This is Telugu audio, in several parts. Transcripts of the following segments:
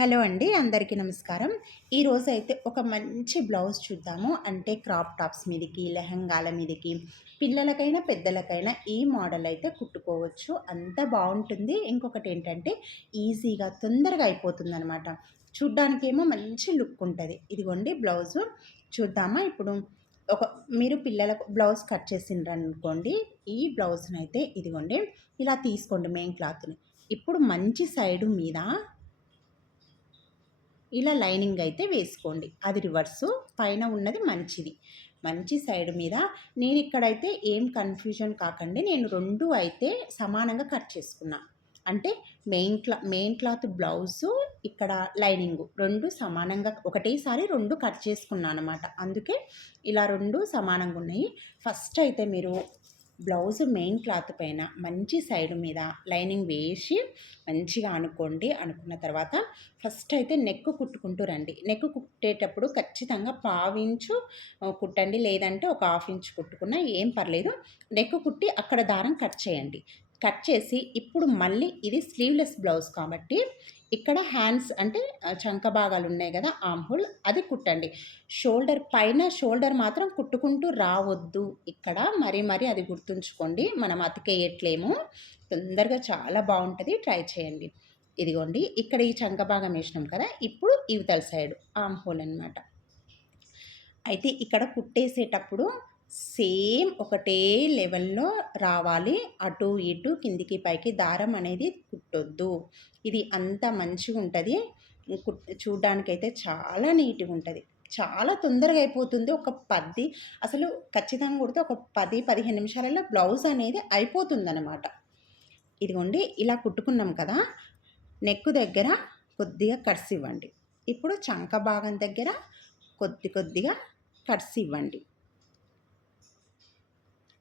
హలో అండి, అందరికీ నమస్కారం. ఈరోజు అయితే ఒక మంచి బ్లౌజ్ చూద్దాము. అంటే క్రాప్ టాప్స్ మీదకి, లెహంగాల మీదకి, పిల్లలకైనా పెద్దలకైనా ఈ మోడల్ అయితే కుట్టుకోవచ్చు. అంత బాగుంటుంది. ఇంకొకటి ఏంటంటే ఈజీగా తొందరగా అయిపోతుందనమాట. చూడ్డానికేమో మంచి లుక్ ఉంటుంది. ఇదిగోండి బ్లౌజు చూద్దామా ఇప్పుడు. ఒక మీరు పిల్లలకు బ్లౌజ్ కట్ చేసిండ్రనుకోండి, ఈ బ్లౌజ్‌నైతే ఇదిగోండి ఇలా తీసుకోండి మెయిన్ క్లాత్‌ని. ఇప్పుడు మంచి సైడు మీద ఇలా లైనింగ్ అయితే వేసుకోండి. అది రివర్సు, పైన ఉన్నది మంచిది. మంచి సైడ్ మీద నేను ఇక్కడైతే ఏం కన్ఫ్యూజన్ కాకండి. నేను 2 అయితే సమానంగా కట్ చేసుకున్నా. అంటే మెయిన్ క్లాత్ బ్లౌజు, ఇక్కడ లైనింగు 2 సమానంగా ఒకటేసారి 2 కట్ చేసుకున్నాననమాట. అందుకే ఇలా 2 సమానంగున్నాయి. ఫస్ట్ అయితే మీరు బ్లౌజ్ మెయిన్ క్లాత్ పైన మంచి సైడ్ మీద లైనింగ్ వేసి మంచిగా అనుకోండి. అనుకున్న తర్వాత ఫస్ట్ అయితే నెక్ కుట్టుకుంటూ రండి. నెక్ కుట్టేటప్పుడు ఖచ్చితంగా పావించు కుట్టండి, లేదంటే ఒక హాఫ్ ఇంచ్ కుట్టుకున్నా ఏం పర్లేదు. నెక్ కుట్టి అక్కడ దారం కట్ చేయండి. కట్ చేసి ఇప్పుడు మళ్ళీ ఇది స్లీవ్లెస్ బ్లౌజ్ కాబట్టి ఇక్కడ హ్యాండ్స్ అంటే చంక భాగాలు ఉన్నాయి కదా, ఆర్మ్ హోల్ అది కుట్టండి. షోల్డర్ మాత్రం కుట్టుకుంటూ రావద్దు. ఇక్కడ మరీ అది గుర్తుంచుకోండి. మనం అతికేయట్లేము. తొందరగా చాలా బాగుంటుంది, ట్రై చేయండి. ఇదిగోండి ఇక్కడ ఈ చంక భాగం వేసినాం కదా, ఇప్పుడు ఇవతల సైడ్ ఆర్మ్ హోల్ అనమాట. అయితే ఇక్కడ కుట్టేసేటప్పుడు సేమ్ ఒకటే లెవెల్లో రావాలి. అటు ఇటు కిందికి పైకి దారం అనేది కుట్టొద్దు. ఇది అంత మంచిగా ఉంటుంది. చూడ్డానికైతే చాలా నీట్గా ఉంటుంది. చాలా తొందరగా అయిపోతుంది. అసలు ఖచ్చితంగా కుడితే ఒక 10-15 నిమిషాలలో బ్లౌజ్ అనేది అయిపోతుందన్నమాట. ఇదిగోండి ఇలా కుట్టుకున్నాం కదా, నెక్ దగ్గర కొద్దిగా కట్స్ ఇవ్వండి. ఇప్పుడు చంక భాగం దగ్గర కొద్దిగా కట్స్ ఇవ్వండి.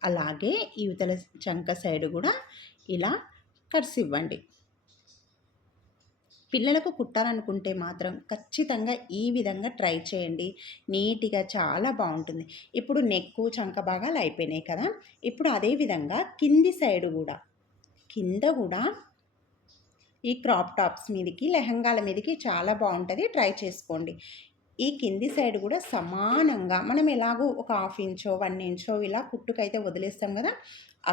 అలాగే ఇవతల చంక సైడ్ కూడా ఇలా కట్స్ ఇవ్వండి. పిల్లలకు కుట్టాలనుకుంటే మాత్రం ఖచ్చితంగా ఈ విధంగా ట్రై చేయండి. నీట్గా చాలా బాగుంటుంది. ఇప్పుడు నెక్కు చంక భాగాలు అయిపోయినాయి కదా, ఇప్పుడు అదే విధంగా కింద కూడా ఈ క్రాప్ టాప్స్ మీదకి, లెహంగాల మీదకి చాలా బాగుంటుంది, ట్రై చేసుకోండి. ఈ కింది సైడ్ కూడా సమానంగా మనం ఎలాగో ఒక హాఫ్ ఇంచో 1 ఇంచో ఇలా కుట్టుకైతే వదిలేస్తాం కదా,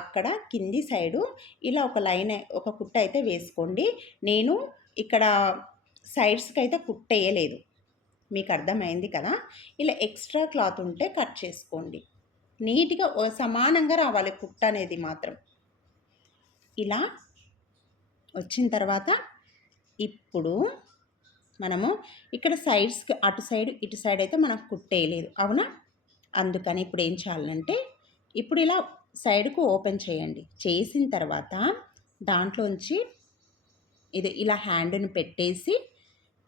అక్కడ కింది సైడు ఇలా ఒక కుట్టు అయితే వేసుకోండి. నేను ఇక్కడ సైడ్స్కి అయితే కుట్టేయలేదు, మీకు అర్థమైంది కదా. ఇలా ఎక్స్ట్రా క్లాత్ ఉంటే కట్ చేసుకోండి. నీట్గా సమానంగా రావాలి కుట్టు అనేది మాత్రం. ఇలా వచ్చిన తర్వాత ఇప్పుడు మనము ఇక్కడ సైడ్స్కి అటు సైడ్ ఇటు సైడ్ అయితే మనం కుట్టేయలేదు, అవునా. అందుకని ఇప్పుడు ఏం చేయాలంటే ఇప్పుడు ఇలా సైడ్కు ఓపెన్ చేయండి. చేసిన తర్వాత దాంట్లోంచి ఇది ఇలా హ్యాండ్ని పెట్టేసి,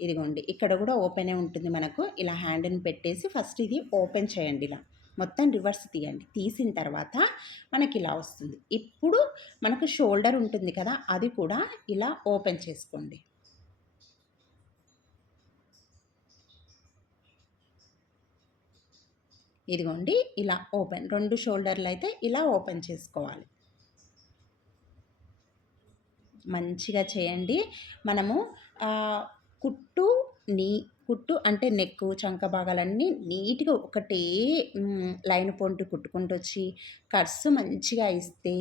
ఇదిగోండి ఇక్కడ కూడా ఓపెనే ఉంటుంది మనకు. ఇలా హ్యాండ్ని పెట్టేసి ఫస్ట్ ఇది ఓపెన్ చేయండి. ఇలా మొత్తం రివర్స్ తీయండి. తీసిన తర్వాత మనకి ఇలా వస్తుంది. ఇప్పుడు మనకు షోల్డర్ ఉంటుంది కదా, అది కూడా ఇలా ఓపెన్ చేసుకోండి. ఇదిగోండి ఇలా ఓపెన్, 2 షోల్డర్లు అయితే ఇలా ఓపెన్ చేసుకోవాలి. మంచిగా చేయండి. మనము కుట్టు కుట్టు అంటే నెక్కు చంక భాగాలన్నీ నీట్గా ఒకటే లైన్ పొంటి కుట్టుకుంటూ వచ్చి కట్స్ మంచిగా ఇస్తే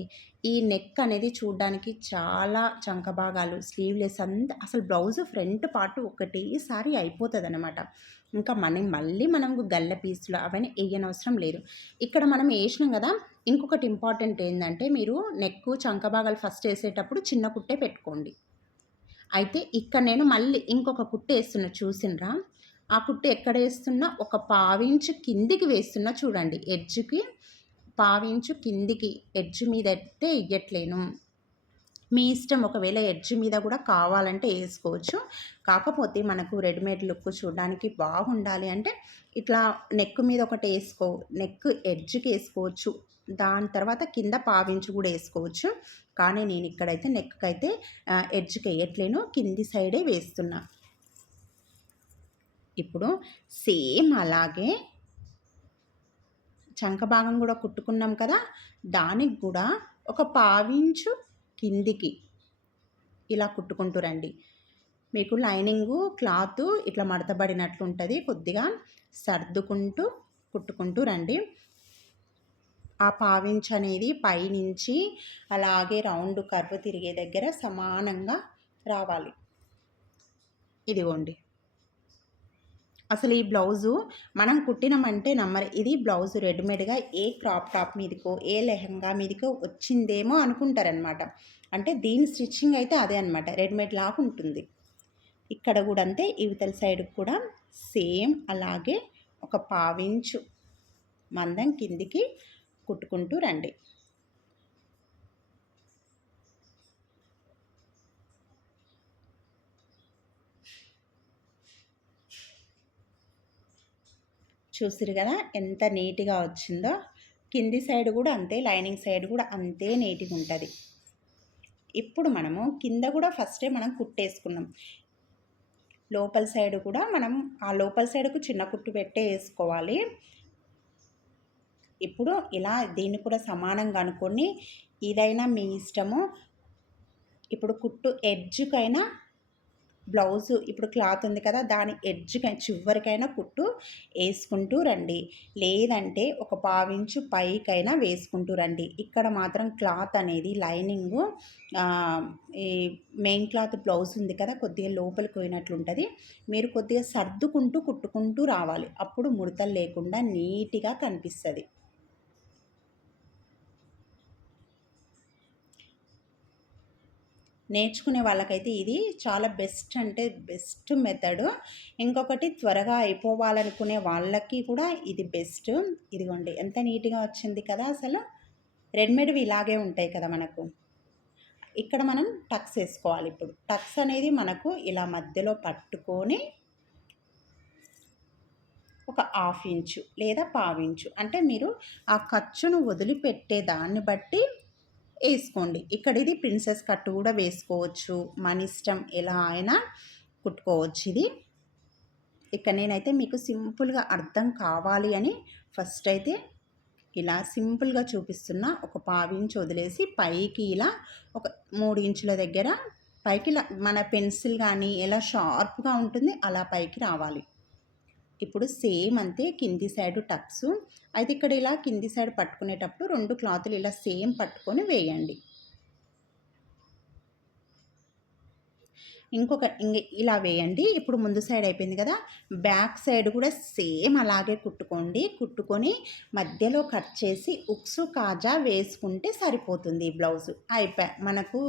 ఈ నెక్ అనేది చూడడానికి చాలా చంక భాగాలు స్లీవ్లెస్ అంతా అసలు బ్లౌజ్ ఫ్రంట్ పార్ట్ ఒకటేసారి అయిపోతుంది అనమాట. ఇంకా మనం గల్ల పీసులు అవన్నీ వేయనవసరం లేదు. ఇక్కడ మనం వేసినాం కదా. ఇంకొకటి ఇంపార్టెంట్ ఏంటంటే, మీరు నెక్కు చంక భాగాలు ఫస్ట్ వేసేటప్పుడు చిన్న కుట్టే పెట్టుకోండి. అయితే ఇక్కడ నేను మళ్ళీ ఇంకొక కుట్టు వేస్తున్నా, చూసిండ్రా. ఆ కుట్టు ఎక్కడ వేస్తున్నా, ఒక పావించు కిందికి వేస్తున్నా చూడండి. ఎడ్జ్కి పావించు కిందికి, ఎడ్జ్ మీద అయితే వేయట్లేను. మీ ఇష్టం, ఒకవేళ ఎడ్జ్ మీద కూడా కావాలంటే వేసుకోవచ్చు. కాకపోతే మనకు రెడీమేడ్ లుక్ చూడడానికి బాగుండాలి అంటే ఇట్లా నెక్ మీద ఒకటి నెక్ ఎడ్జ్కి వేసుకోవచ్చు. దాని తర్వాత కింద పావించు కూడా వేసుకోవచ్చు. కానీ నేను ఇక్కడైతే నెక్కి అయితే ఎడ్జ్కి వేయట్లేను, కింది సైడే వేస్తున్నా. ఇప్పుడు సేమ్ అలాగే చంక భాగం కూడా కుట్టుకున్నాం కదా, దానికి కూడా ఒక పావించు కిందికి ఇలా కుట్టుకుంటూ రండి. మీకు లైనింగు క్లాత్ ఇట్లా మడతబడినట్లు ఉంటుంది. కొద్దిగా సర్దుకుంటూ కుట్టుకుంటూ రండి. ఆ పావించ్ అనేది పైనుంచి అలాగే రౌండ్ కర్వ్ తిరిగే దగ్గర సమానంగా రావాలి. ఇదిగోండి. అసలు ఈ బ్లౌజు మనం కుట్టినామంటే నమ్మరు. ఇది బ్లౌజు రెడీమేడ్‌గా ఏ క్రాప్ టాప్ మీదకో, ఏ లెహంగా మీదకో వచ్చిందేమో అనుకుంటారనమాట. అంటే దీని స్టిచ్చింగ్ అయితే అదే అనమాట. రెడీమేడ్ లాగా ఉంటుంది. ఇక్కడ కూడా అంతే. ఇవతల సైడ్ కూడా సేమ్ అలాగే ఒక పావించు మందం కిందికి కుట్టుకుంటూ రండి. చూసిరు కదా ఎంత నీట్‌గా వచ్చిందో. కింది సైడ్ కూడా అంతే, లైనింగ్ సైడ్ కూడా అంతే నీట్‌గా ఉంటుంది. ఇప్పుడు మనము కింద కూడా ఫస్టే మనం కుట్టేసుకున్నాం. లోపల సైడ్ కూడా మనం ఆ లోపల సైడ్కు చిన్న కుట్టు పెట్టే వేసుకోవాలి. ఇప్పుడు ఇలా దీన్ని కూడా సమానంగా అనుకొని ఇదైనా మీ ఇష్టము. ఇప్పుడు కుట్టు ఎడ్జ్‌కైనా బ్లౌజు ఇప్పుడు క్లాత్ ఉంది కదా, దాని ఎడ్జ్‌కైనా చివరికైనా కుట్టు వేసుకుంటూ రండి. లేదంటే ఒక పావించు పైకైనా వేసుకుంటూ రండి. ఇక్కడ మాత్రం క్లాత్ అనేది లైనింగు ఈ మెయిన్ క్లాత్ బ్లౌజ్ ఉంది కదా, కొద్దిగా లోపలికి పోయినట్లుంటుంది. మీరు కొద్దిగా సర్దుకుంటూ కుట్టుకుంటూ రావాలి. అప్పుడు ముడతలు లేకుండా నీట్‌గా కనిపిస్తుంది. నేర్చుకునే వాళ్ళకైతే ఇది చాలా బెస్ట్, అంటే బెస్ట్ మెథడ్. ఇంకొకటి త్వరగా అయిపోవాలనుకునే వాళ్ళకి కూడా ఇది బెస్ట్. ఇదిగోండి ఎంత నీట్‌గా వచ్చింది కదా. అసలు రెడీమేడ్‌వి ఇలాగే ఉంటాయి కదా మనకు. ఇక్కడ మనం టక్స్ వేసుకోవాలి. ఇప్పుడు టక్స్ అనేది మనకు ఇలా మధ్యలో పట్టుకొని ఒక హాఫ్ ఇంచు లేదా పావించు, అంటే మీరు ఆ ఖర్చును వదిలిపెట్టే దాన్ని బట్టి వేసుకోండి. ఇక్కడ ఇది ప్రిన్సెస్ కట్ కూడా వేసుకోవచ్చు, మన ఇష్టం, ఎలా అయినా కుట్టుకోవచ్చు ఇది. ఇక్కడ నేనైతే మీకు సింపుల్గా అర్థం కావాలి అని ఫస్ట్ అయితే ఇలా సింపుల్గా చూపిస్తున్నా. ఒక పావించు వదిలేసి పైకి ఇలా ఒక 3 ఇంచుల దగ్గర పైకి మన పెన్సిల్ కానీ ఎలా షార్ప్గా ఉంటుంది అలా పైకి రావాలి. ఇప్పుడు సేమ్ అంతే కింది సైడు టక్స్. అయితే ఇక్కడ ఇలా కింది సైడ్ పట్టుకునేటప్పుడు 2 క్లాతులు ఇలా సేమ్ పట్టుకొని వేయండి. ఇలా వేయండి. ఇప్పుడు ముందు సైడ్ అయిపోయింది కదా, బ్యాక్ సైడ్ కూడా సేమ్ అలాగే కుట్టుకొని మధ్యలో కట్ చేసి ఉక్సు కాజా వేసుకుంటే సరిపోతుంది. బ్లౌజు మనకు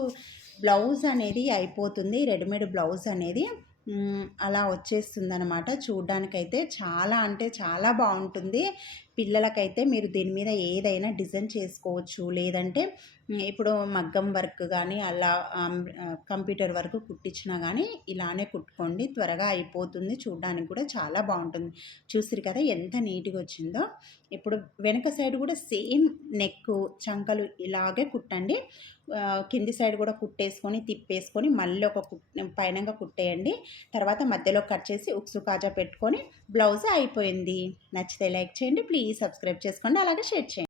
బ్లౌజ్ అనేది అయిపోతుంది. రెడీమేడ్ బ్లౌజ్ అనేది అలా వచ్చేస్తుందనమాట. చూడ్డానికైతే చాలా అంటే చాలా బాగుంటుంది. పిల్లలకైతే మీరు దీని మీద ఏదైనా డిజైన్ చేసుకోవచ్చు. లేదంటే ఇప్పుడు మగ్గం వర్క్ కానీ అలా కంప్యూటర్ వర్క్ కుట్టించినా కానీ ఇలానే కుట్టుకోండి. త్వరగా అయిపోతుంది. చూడ్డానికి కూడా చాలా బాగుంటుంది. చూసిరు కదా ఎంత నీట్‌గా వచ్చిందో. ఇప్పుడు వెనక సైడ్ కూడా సేమ్ నెక్, చంకలు ఇలాగే కుట్టండి. కింది సైడ్ కూడా కుట్టేసుకొని తిప్పేసుకొని మళ్ళీ ఒక పైనంగా కుట్టేయండి. తర్వాత మధ్యలో కట్ చేసి ఉక్సు కాజా పెట్టుకొని బ్లౌజ్ అయిపోయింది. నచ్చితే లైక్ చేయండి, ప్లీజ్ సబ్స్క్రైబ్ చేసుకోండి, అలాగే షేర్ చేయండి.